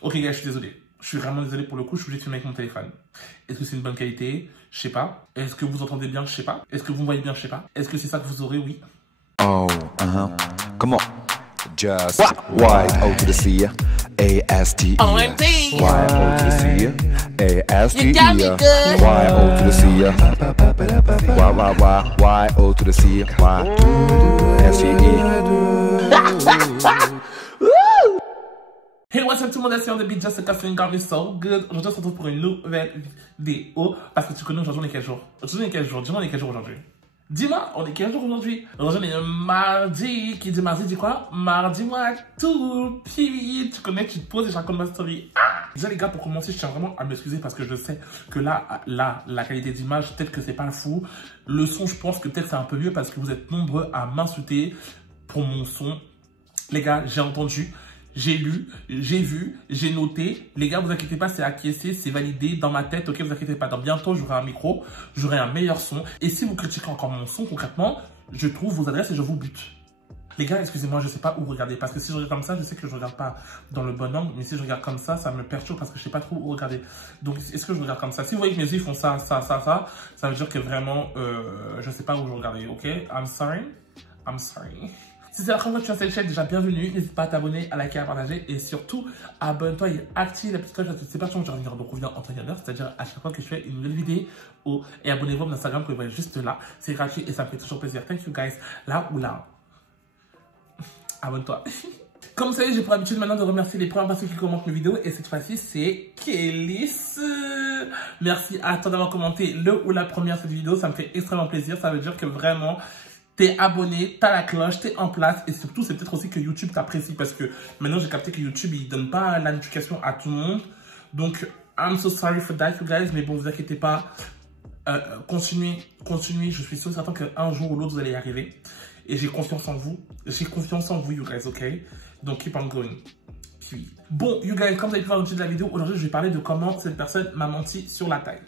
Ok, gars, je suis désolé. Je suis vraiment désolé pour le coup, je suis obligé de filmer avec mon téléphone. Est-ce que c'est une bonne qualité? Je sais pas. Est-ce que vous entendez bien? Je sais pas. Est-ce que vous me voyez bien? Je sais pas. Est-ce que c'est ça que vous aurez? Oui. Oh, come on. Just Y-O to the C, A-S-T-E. OMG. Y-O to the C, A-S-T-E. You got me good. Y-O to the C, Y-O to the C, Y-S-T-E. Hey, what's up tout le monde, c'est on the beat, just a coffee and got me so good. Aujourd'hui, on se retrouve pour une nouvelle vidéo. Parce que tu connais aujourd'hui, on est quel jour? Aujourd'hui, on est quel jour? Dis-moi, on est quel jour aujourd'hui? Dis-moi, on est quel jour aujourd'hui? Aujourd'hui, on est mardi. Qui dit mardi dit quoi? Mardi, moi, tout. Puis, tu connais, tu te poses et je raconte ma story. Déjà, les gars, pour commencer, je tiens vraiment à m'excuser parce que je sais que là, la qualité d'image, peut-être que c'est pas fou. Le son, je pense que peut-être c'est un peu mieux parce que vous êtes nombreux à m'insulter pour mon son. Les gars, j'ai entendu. J'ai lu, j'ai vu, j'ai noté. Les gars, vous inquiétez pas, c'est acquiescé, c'est validé dans ma tête. Ok, vous inquiétez pas. Dans bientôt, j'aurai un micro, j'aurai un meilleur son. Et si vous critiquez encore mon son, concrètement, je trouve vos adresses et je vous bute. Les gars, excusez-moi, je sais pas où regarder. Parce que si je regarde comme ça, je sais que je regarde pas dans le bon angle. Mais si je regarde comme ça me perturbe parce que je sais pas trop où regarder. Donc, est-ce que je regarde comme ça? Si vous voyez que mes yeux font ça veut dire que vraiment, je sais pas où je regarder. Ok? I'm sorry. Si c'est la première fois que tu es sur cette chaîne, déjà bienvenue. N'hésite pas à t'abonner, à liker, à partager et surtout abonne-toi et active la petite cloche à toutes ces personnes que je reviens. Donc on revient en temps et en heure, c'est-à-dire à chaque fois que je fais une nouvelle vidéo. Et abonnez-vous à mon Instagram que vous voyez juste là. C'est gratuit et ça me fait toujours plaisir. Thank you guys. Là ou là. Abonne-toi. Comme vous savez, j'ai pour habitude maintenant de remercier les premières personnes qui commentent mes vidéos. Et cette fois-ci, c'est Kélis. Merci à toi d'avoir commenté le ou la première de cette vidéo. Ça me fait extrêmement plaisir. Ça veut dire que vraiment, t'es abonné, t'as la cloche, t'es en place. Et surtout, c'est peut-être aussi que YouTube t'apprécie. Parce que maintenant, j'ai capté que YouTube, il donne pas la notification à tout le monde. Donc, I'm so sorry for that, you guys. Mais bon, vous inquiétez pas. Continuez. Je suis sûr certain qu'un jour ou l'autre, vous allez y arriver. Et j'ai confiance en vous. J'ai confiance en vous, you guys, ok? Donc, keep on going. Puis, bon, you guys, comme vous avez pu voir au titre de la vidéo, aujourd'hui, je vais parler de comment cette personne m'a menti sur la taille.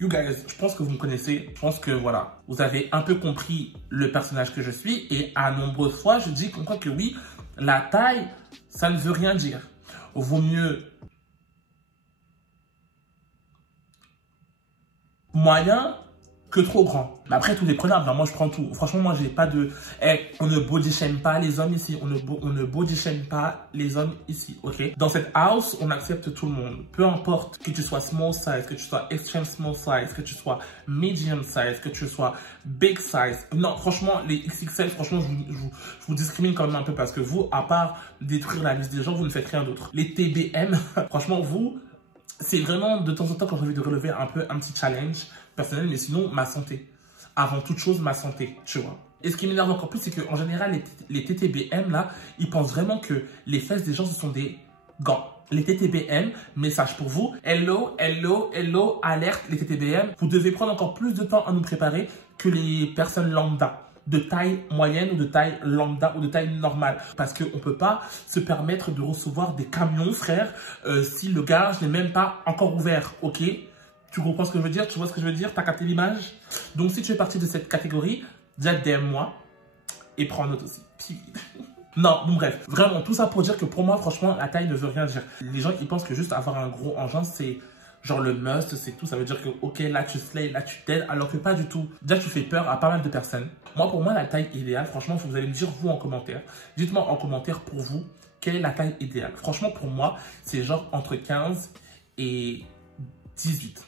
You guys, je pense que vous me connaissez. Je pense que, voilà, vous avez un peu compris le personnage que je suis. Et à nombreuses fois, je dis comme quoi que oui, la taille, ça ne veut rien dire. Vaut mieux moyen que trop grand. Mais après, tout est prenable. Moi, je prends tout. Franchement, moi, j'ai pas de... on ne body shame pas les hommes ici. On ne body shame pas les hommes ici, ok? Dans cette house, on accepte tout le monde. Peu importe que tu sois small size, que tu sois extreme small size, que tu sois medium size, que tu sois big size. Non, franchement, les XXL, franchement, je vous discrimine quand même un peu parce que vous, à part détruire la liste des gens, vous ne faites rien d'autre. Les TBM, franchement, vous... C'est vraiment de temps en temps quand j'ai envie de relever un petit challenge personnel, mais sinon ma santé. Avant toute chose, ma santé, tu vois. Et ce qui m'énerve encore plus, c'est qu'en général, les TTBM, là, ils pensent vraiment que les fesses des gens, ce sont des gants. Les TTBM, message pour vous. Hello, alerte, les TTBM. Vous devez prendre encore plus de temps à nous préparer que les personnes lambda. De taille moyenne ou de taille lambda ou de taille normale. Parce qu'on ne peut pas se permettre de recevoir des camions, frère, si le garage n'est même pas encore ouvert, ok? Tu comprends ce que je veux dire? Tu vois ce que je veux dire? T'as capté l'image? Donc si tu fais partie de cette catégorie, déjà DM-moi et prends note aussi. Puis... Non, bon bref, vraiment tout ça pour dire que pour moi, franchement, la taille ne veut rien dire. Les gens qui pensent que juste avoir un gros engin, c'est... genre le must, c'est tout. Ça veut dire que, ok, là tu slay, là tu t'aides, alors que pas du tout. Déjà, tu fais peur à pas mal de personnes. Moi, pour moi, la taille idéale, franchement, vous allez me dire, vous, en commentaire. Dites-moi en commentaire, pour vous, quelle est la taille idéale. Franchement, pour moi, c'est genre entre 15 et 18.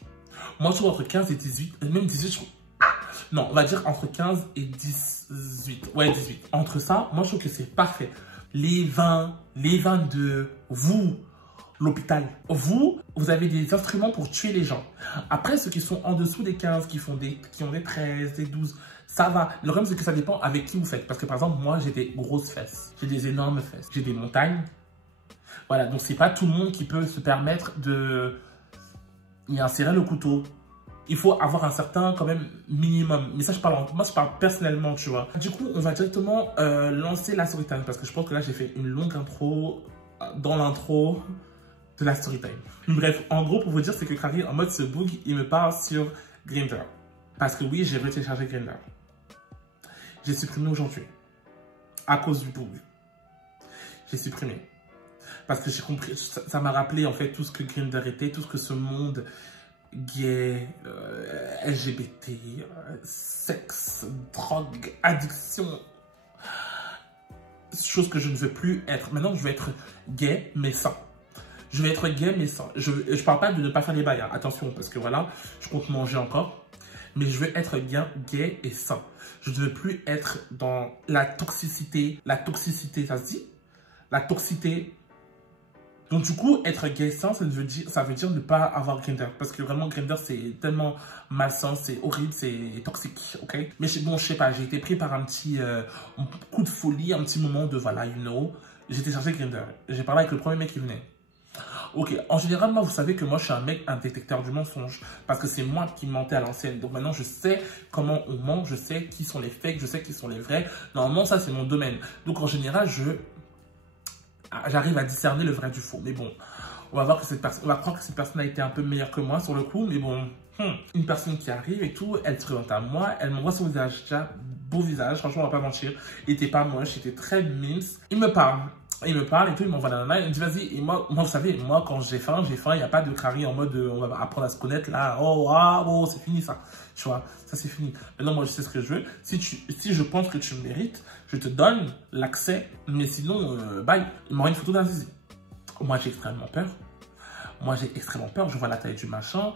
Moi, je trouve entre 15 et 18, même 18, je trouve... Non, on va dire entre 15 et 18. Ouais, 18. Entre ça, moi, je trouve que c'est parfait. Les 20, les 22, vous... l'hôpital. Vous avez des instruments pour tuer les gens. Après, ceux qui sont en dessous des 15, qui ont des 13, des 12, ça va. Le problème, c'est que ça dépend avec qui vous faites. Parce que, par exemple, moi, j'ai des grosses fesses. J'ai des énormes fesses. J'ai des montagnes. Voilà, donc c'est pas tout le monde qui peut se permettre de y insérer le couteau. Il faut avoir un certain, quand même, minimum. Mais ça, moi, je parle personnellement, tu vois. Du coup, on va directement lancer la story time. Parce que je pense que là, j'ai fait une longue intro. Dans l'intro... de la story time. Bref, en gros, pour vous dire, c'est que Karine, en mode ce bug, il me parle sur Grindr. Parce que oui, j'ai retéléchargé Grindr. J'ai supprimé aujourd'hui. À cause du bug. J'ai supprimé. Parce que j'ai compris, ça m'a rappelé en fait tout ce que Grindr était, tout ce que ce monde gay, LGBT, sexe, drogue, addiction, chose que je ne veux plus être. Maintenant, je veux être gay, mais sans. Je vais être gay, mais sans. Je parle pas de ne pas faire les bails, hein. Attention, parce que voilà, je compte manger encore. Mais je veux être gay et sain. Je ne veux plus être dans la toxicité. La toxicité, ça se dit? La toxicité. Donc du coup, être gay sain, ça veut dire ne pas avoir Grindr. Parce que vraiment, Grindr, c'est tellement malsain, c'est horrible, c'est toxique, ok? Mais bon, je sais pas, j'ai été pris par un petit coup de folie, un petit moment de, voilà, you know. J'étais chercher Grindr. J'ai parlé avec le premier mec qui venait. Ok, en général, moi, vous savez que moi, je suis un détecteur du mensonge. Parce que c'est moi qui mentais à l'ancienne. Donc maintenant, je sais comment on ment, je sais qui sont les fakes, je sais qui sont les vrais. Normalement, ça, c'est mon domaine. Donc en général, j'arrive à discerner le vrai du faux. Mais bon, on va voir que on va croire que cette personne a été un peu meilleure que moi sur le coup. Mais bon, une personne qui arrive et tout, elle se présente à moi, elle m'envoie son visage. Déjà, beau visage, franchement, on va pas mentir. Il était pas moche, il était très mince. Il me parle et tout, il m'envoie la nana, il me dit vas-y. Et moi, vous savez, moi, quand j'ai faim, il n'y a pas de carré en mode on va apprendre à se connaître là. Oh, c'est fini ça. Tu vois, ça c'est fini. Maintenant, moi, je sais ce que je veux. Si je pense que tu me mérites, je te donne l'accès. Mais sinon, bye. Il m'envoie une photo d'un zizi. Moi, j'ai extrêmement peur. Je vois la taille du machin.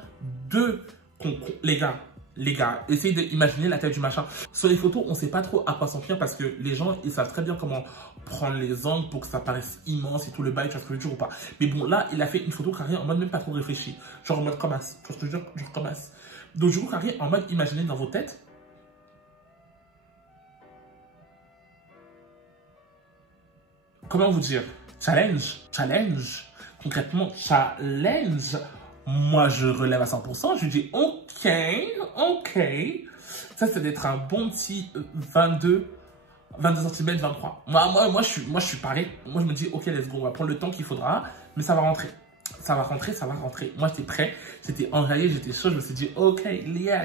Les gars, essayez d'imaginer la taille du machin. Sur les photos, on ne sait pas trop à quoi s'en tenir parce que les gens, ils savent très bien comment prendre les angles pour que ça paraisse immense et tout le bail, tu vois ce que je veux dire ou pas. Mais bon, là, il a fait une photo carrée en mode même pas trop réfléchi. Genre en mode comme as. Tu vois ce que je veux dire? Genre comme as. Donc, du coup, carré en mode imaginez dans vos têtes. Comment vous dire? Challenge. Concrètement, challenge. Moi, je relève à 100%. Je lui dis, ok. Ça, c'est d'être un bon petit 22 cm, 23. Moi, je suis pareil. Moi, je me dis, ok, let's go. On va prendre le temps qu'il faudra. Mais ça va rentrer. Ça va rentrer. Moi, j'étais prêt. J'étais enjaillé, j'étais chaud. Je me suis dit, ok, yeah.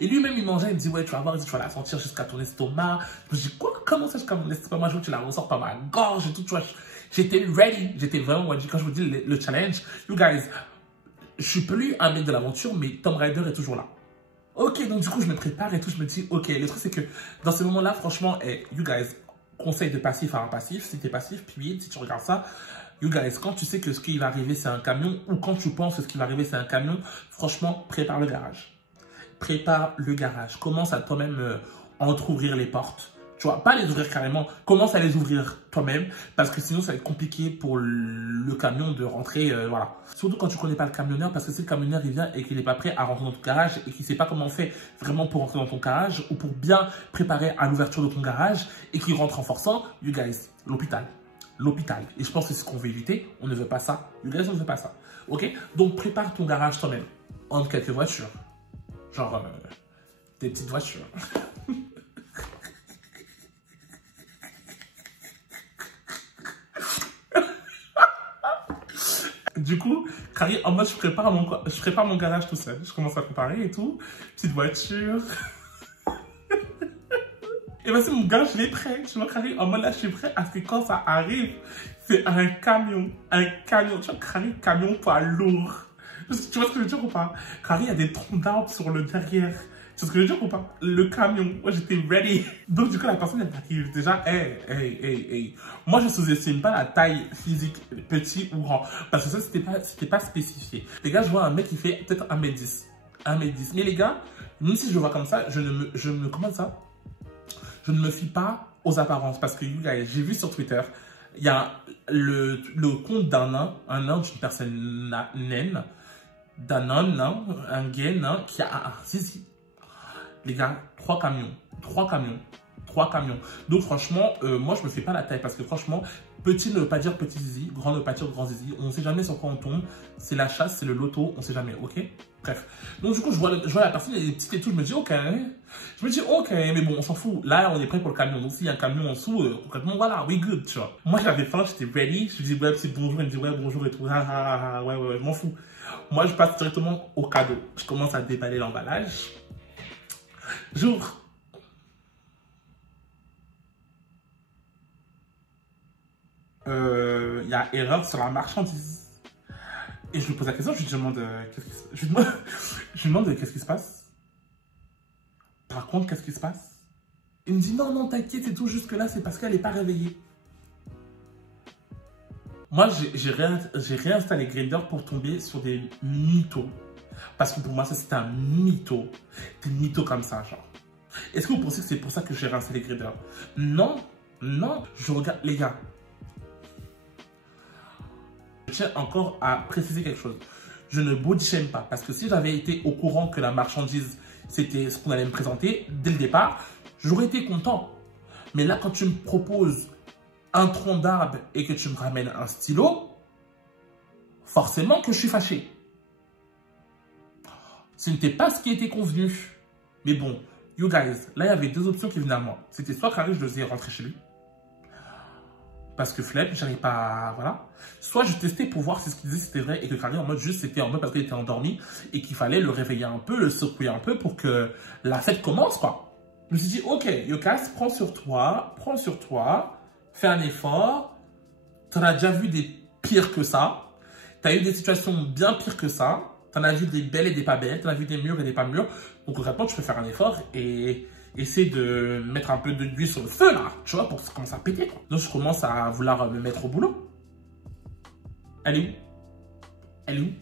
Et lui-même, il mangeait. Il me dit, ouais, tu vas voir, tu vas la sentir jusqu'à ton estomac. Je me dis, quoi? Comment ça, jusqu'à mon estomac? Moi, je veux que tu la ressors par ma gorge et tout, tu vois. J'étais ready. J'étais vraiment ready. Quand je vous dis le challenge, you guys, je suis plus un mec de l'aventure, mais Tomb Raider est toujours là. Ok, donc du coup, je me prépare et tout. Je me dis, ok, le truc, c'est que dans ces moments-là, franchement, you guys, conseil de passif à un passif. Si t'es passif, puis si tu regardes ça, you guys, quand tu sais que ce qui va arriver, c'est un camion, ou quand tu penses que ce qui va arriver, c'est un camion, franchement, prépare le garage. Commence à toi-même entrouvrir les portes. Tu vois, pas les ouvrir carrément, commence à les ouvrir toi-même, parce que sinon, ça va être compliqué pour le camion de rentrer, voilà. Surtout quand tu connais pas le camionneur, parce que si le camionneur, il vient et qu'il n'est pas prêt à rentrer dans ton garage, et qu'il sait pas comment on fait vraiment pour rentrer dans ton garage, ou pour bien préparer à l'ouverture de ton garage, et qu'il rentre en forçant, you guys, l'hôpital. Et je pense que c'est ce qu'on veut éviter, on ne veut pas ça. You guys, on ne veut pas ça. Ok? Donc, prépare ton garage toi-même, entre quelques voitures. Genre, des petites voitures. Du coup, Carrie, en mode, je prépare mon garage tout seul. Je commence à préparer et tout. Petite voiture. Et voici mon gars, je l'ai prêt. Tu vois, Carrie, en mode là, je suis prêt à ce que quand ça arrive, c'est un camion. Tu vois, Carrie, camion poids lourd. Tu vois ce que je veux dire ou pas? Carrie, il y a des troncs d'arbres sur le derrière. Tu vois ce que je veux dire ou pas? Le camion. Moi, j'étais ready. Donc, du coup, la personne, elle arrive. Déjà, hey. Moi, je sous-estime pas la taille physique, petit ou grand. Parce que ça, c'était pas spécifié. Les gars, je vois un mec qui fait peut-être 1m10. 1m10. Mais les gars, même si je le vois comme ça, comment ça? Je ne me fie pas aux apparences. Parce que, j'ai vu sur Twitter, il y a le compte d'un nain, d'une personne naine, d'un homme nain, un gay nain, qui a un zizi. Les gars, 3 camions. Donc franchement, moi je me fais pas la taille parce que franchement, petit ne veut pas dire petit zizi, grand ne veut pas dire grand zizi. On ne sait jamais sur quoi on tombe. C'est la chasse, c'est le loto, on sait jamais, ok? Bref. Donc du coup, je vois la personne, elle est petite et tout, je me dis ok. Mais bon, on s'en fout. Là, on est prêt pour le camion. Donc s'il y a un camion en dessous, concrètement, voilà, we good, tu vois. Moi j'avais faim, j'étais ready. Je lui dis ouais, c'est bonjour, elle me dit ouais, bonjour et tout. Ouais, je m'en fous. Moi je passe directement au cadeau. Je commence à déballer l'emballage. J'ouvre. il y a erreur sur la marchandise. Et je lui pose la question, je lui demande qu'est-ce qui se passe. Par contre, qu'est-ce qui se passe? Il me dit non, non, t'inquiète, c'est tout, jusque-là, c'est parce qu'elle n'est pas réveillée. Moi, j'ai réinstallé Grindr pour tomber sur des mythos. Parce que pour moi, ça, c'est un mytho. Des mythos comme ça, genre. Est-ce que vous pensez que c'est pour ça que j'ai réinstallé Grindr? Non, non. Je regarde, les gars. Je tiens encore à préciser quelque chose. Je ne body shame pas. Parce que si j'avais été au courant que la marchandise, c'était ce qu'on allait me présenter, dès le départ, j'aurais été content. Mais là, quand tu me proposes un tronc d'arbre et que tu me ramènes un stylo, forcément que je suis fâché. Ce n'était pas ce qui était convenu. Mais bon, you guys, là, il y avait deux options qui venaient à moi. C'était soit Carré, je le faisais rentrer chez lui. Parce que flemme, j'arrivais pas à... Voilà. Soit je testais pour voir si ce qu'il disait c'était vrai et que Carré, en mode juste, c'était en mode parce qu'il était endormi et qu'il fallait le réveiller un peu, le secouer un peu pour que la fête commence, quoi. Je me suis dit, ok, Yokas, prends sur toi, fais un effort. T'en as déjà vu des pires que ça. T'as eu des situations bien pires que ça. T'en as vu des belles et des pas belles. T'en as vu des mûres et des pas mûres. Donc, concrètement, tu peux faire un effort et essayer de mettre un peu d'huile sur le feu, là. Tu vois, pour que ça commence à péter, quoi. Donc, je commence à vouloir me mettre au boulot. Elle est où? Elle est où?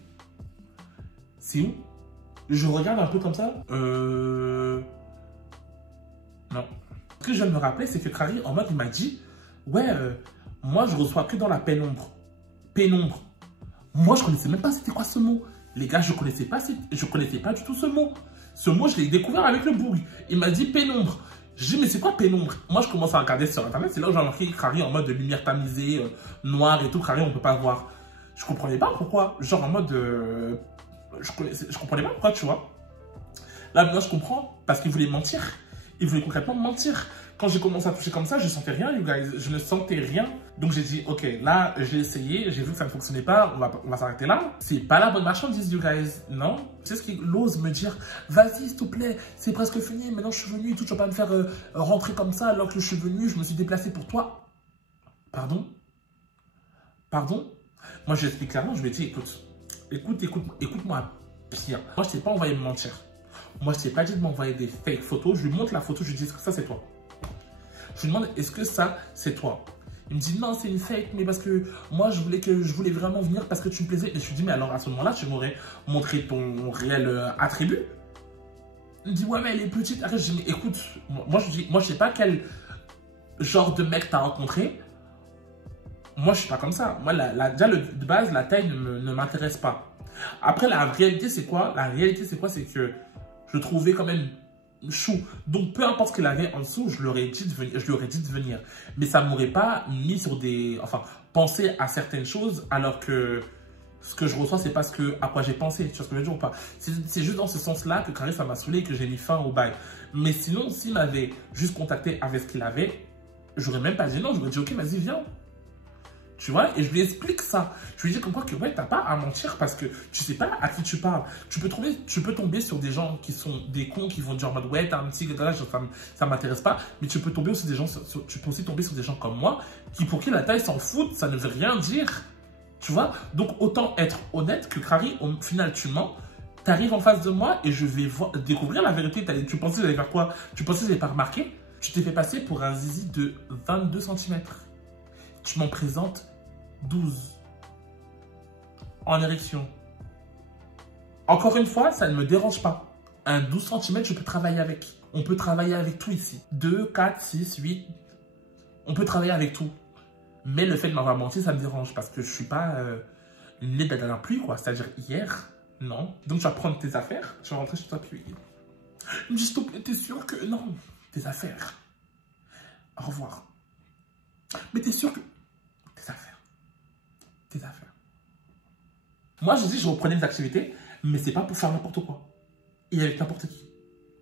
C'est où? Je regarde un peu comme ça. Non. Ce que je viens de me rappeler, c'est que Crary, en mode, il m'a dit, ouais, moi, je reçois que dans la pénombre. Pénombre. Moi, je connaissais même pas c'était quoi ce mot. Les gars, je connaissais pas du tout ce mot. Ce mot, je l'ai découvert avec le boug. Il m'a dit pénombre. J'ai dit, mais c'est quoi pénombre? Moi, je commence à regarder sur Internet. C'est là où j'ai remarqué Crary en mode de lumière tamisée, noir et tout. Crary, on peut pas voir. Je comprenais pas pourquoi. Genre en mode... je comprenais pas pourquoi, tu vois. Là, maintenant, je comprends. Parce qu'il voulait mentir. Il voulait concrètement mentir. Quand j'ai commencé à toucher comme ça, je ne sentais rien, you guys. Je ne sentais rien. Donc, j'ai dit, ok, là, j'ai essayé. J'ai vu que ça ne fonctionnait pas. On va s'arrêter là. C'est pas la bonne marchandise, you guys. Non. C'est ce qu'il ose me dire. Vas-y, s'il te plaît. C'est presque fini. Maintenant, je suis venu et tout. Tu vas pas me faire rentrer comme ça alors que je suis venu. Je me suis déplacé pour toi. Pardon? Pardon? Moi, je lui explique clairement. Je lui ai dit, écoute-moi bien. Moi, je t'ai pas envoyé me mentir. Moi, je t'ai pas dit de m'envoyer des fake photos. Je lui montre la photo. Je lui dis, est-ce que ça, c'est toi? Je lui demande, est-ce que ça, c'est toi? Il me dit, non, c'est une fake, mais parce que moi, je voulais vraiment venir parce que tu me plaisais. Et je lui dis, mais alors, à ce moment-là, tu m'aurais montré ton réel attribut? Il me dit, ouais, mais elle est petite. Après, je dis, mais écoute, moi, je sais pas quel genre de mec t'as rencontré. Moi, je suis pas comme ça. Moi, déjà, de base, la taille ne m'intéresse pas. Après, la réalité, c'est quoi? La réalité, c'est quoi? C'est que je le trouvais quand même chou. Donc, peu importe ce qu'il avait en dessous, je lui aurais dit de venir. Mais ça ne m'aurait pas mis sur des... Enfin, penser à certaines choses alors que ce que je reçois, c'est pas à quoi j'ai pensé. Tu vois ce que je veux dire ou pas? C'est juste dans ce sens-là que Crary, ça m'a saoulé et que j'ai mis fin au bail. Mais sinon, s'il m'avait juste contacté avec ce qu'il avait, j'aurais même pas dit non. J'aurais dit, ok, vas-y, viens. Tu vois, et je lui explique ça. Je lui dis comme quoi que ouais, t'as pas à mentir parce que tu sais pas à qui tu parles. Tu peux tomber sur des gens qui sont des cons qui vont dire en mode ouais, t'as un petit gars, ça m'intéresse pas. Mais tu peux tomber aussi tu peux aussi tomber sur des gens comme moi pour qui la taille s'en fout, ça ne veut rien dire. Tu vois, donc autant être honnête que Crary, au final tu mens. T'arrives en face de moi et je vais découvrir la vérité. Tu pensais que j'allais faire quoi? Tu pensais que j'allais pas remarquer? Tu t'es fait passer pour un zizi de 22 cm. Tu m'en présentes 12 en érection. Encore une fois, ça ne me dérange pas. Un 12 cm, je peux travailler avec. On peut travailler avec tout ici. 2, 4, 6, 8. On peut travailler avec tout. Mais le fait de m'avoir menti, ça me dérange parce que je ne suis pas une née de la dernière pluie, quoi. C'est-à-dire hier, non. Donc tu vas prendre tes affaires, tu vas rentrer chez toi puis... Il me dit, s'il te plaît, t'es sûr que... Non, tes affaires. Au revoir. Mais t'es sûr que... Tes affaires. Tes affaires. Moi, je dis, je reprenais mes activités, mais c'est pas pour faire n'importe quoi. Et avec n'importe qui.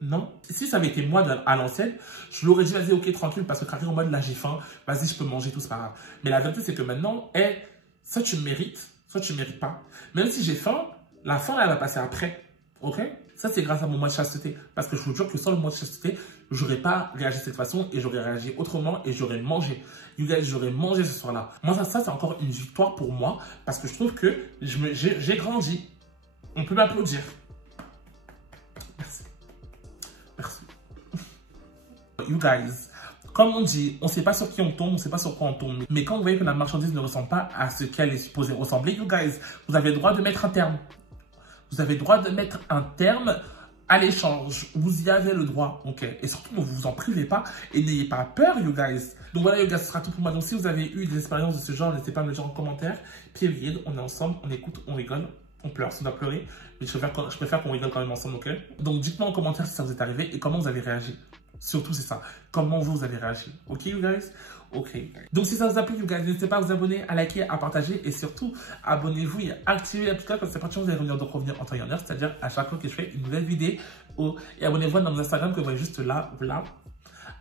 Non. Si ça avait été moi à l'ancienne, je l'aurais dit, vas-y, ok, tranquille, parce que Crary en mode, là, j'ai faim, vas-y, je peux manger, tout, c'est pas grave. Mais la vérité, c'est que maintenant, soit tu me mérites, soit tu ne mérites pas. Même si j'ai faim, la faim, là, elle va passer après. Ok? Ça, c'est grâce à mon mois de chasteté. Parce que je vous jure que sans le mois de chasteté, j'aurais pas réagi de cette façon et j'aurais réagi autrement et j'aurais mangé. You guys, j'aurais mangé ce soir-là. Moi, ça c'est encore une victoire pour moi parce que je trouve que j'ai grandi. On peut m'applaudir. Merci. Merci. You guys, comme on dit, on ne sait pas sur qui on tombe, on ne sait pas sur quoi on tombe. Mais quand vous voyez que la marchandise ne ressemble pas à ce qu'elle est supposée ressembler, you guys, vous avez le droit de mettre un terme. Vous avez le droit de mettre un terme à l'échange. Vous y avez le droit, ok? Et surtout, ne vous en privez pas et n'ayez pas peur, you guys. Donc voilà, you guys, ce sera tout pour moi. Donc si vous avez eu des expériences de ce genre, n'hésitez pas à me le dire en commentaire. Pied vide, on est ensemble, on écoute, on rigole. On pleure, si on doit pleurer, mais je préfère qu'on rigole quand même ensemble, ok? Donc dites-moi en commentaire si ça vous est arrivé et comment vous avez réagi. Surtout c'est ça, comment vous avez réagi, ok you guys? Ok. Donc si ça vous a plu, you guys, n'hésitez pas à vous abonner, à liker, à partager et surtout abonnez-vous et activez la petite cloche parce que c'est parti, vous allez revenir en temps et en heure, c'est-à-dire à chaque fois que je fais une nouvelle vidéo. Et abonnez-vous dans mon Instagram que vous voyez juste là ou là.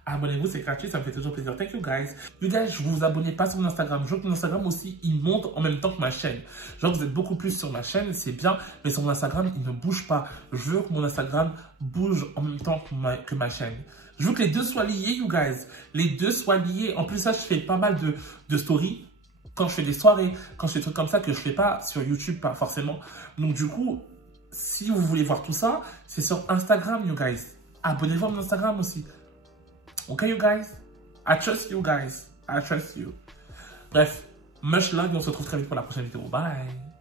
Abonnez-vous, c'est gratuit, ça me fait toujours plaisir. Thank you guys. You guys, je vous abonnez pas sur mon Instagram. Je veux que mon Instagram aussi, il monte en même temps que ma chaîne. Genre, vous êtes beaucoup plus sur ma chaîne, c'est bien, mais sur mon Instagram, il ne bouge pas. Je veux que mon Instagram bouge en même temps que ma chaîne. Je veux que les deux soient liés, you guys. Les deux soient liés. En plus, ça, je fais pas mal de stories. Quand je fais des soirées, quand je fais des trucs comme ça que je fais pas sur YouTube, pas forcément. Donc, du coup, si vous voulez voir tout ça, c'est sur Instagram, you guys. Abonnez-vous à mon Instagram aussi. Ok, you guys? I trust you guys. I trust you. Bref, much love et on se retrouve très vite pour la prochaine vidéo. Bye!